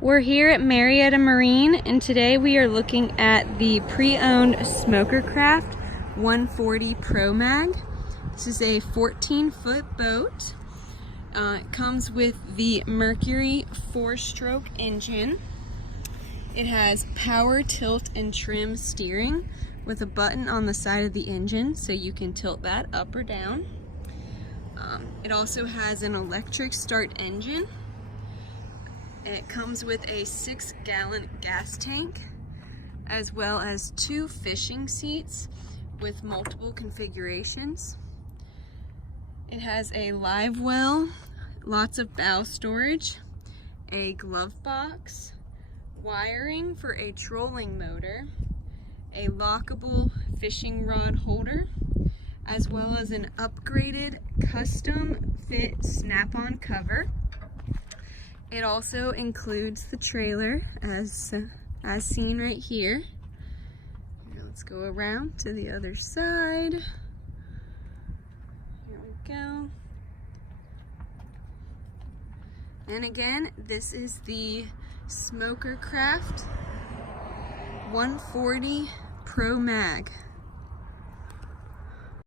We're here at Marietta Marine, and today we are looking at the pre-owned SmokerCraft 140 ProMag. This is a 14-foot boat. It comes with the Mercury 4-stroke engine. It has power, tilt, and trim steering with a button on the side of the engine so you can tilt that up or down. It also has an electric start engine. And it comes with a 6-gallon gas tank, as well as 2 fishing seats with multiple configurations. It has a live well, lots of bow storage, a glove box, wiring for a trolling motor, a lockable fishing rod holder, as well as an upgraded custom fit snap-on cover. It also includes the trailer as seen right here. Now let's go around to the other side. Here we go. And again, this is the SmokerCraft 140 ProMag.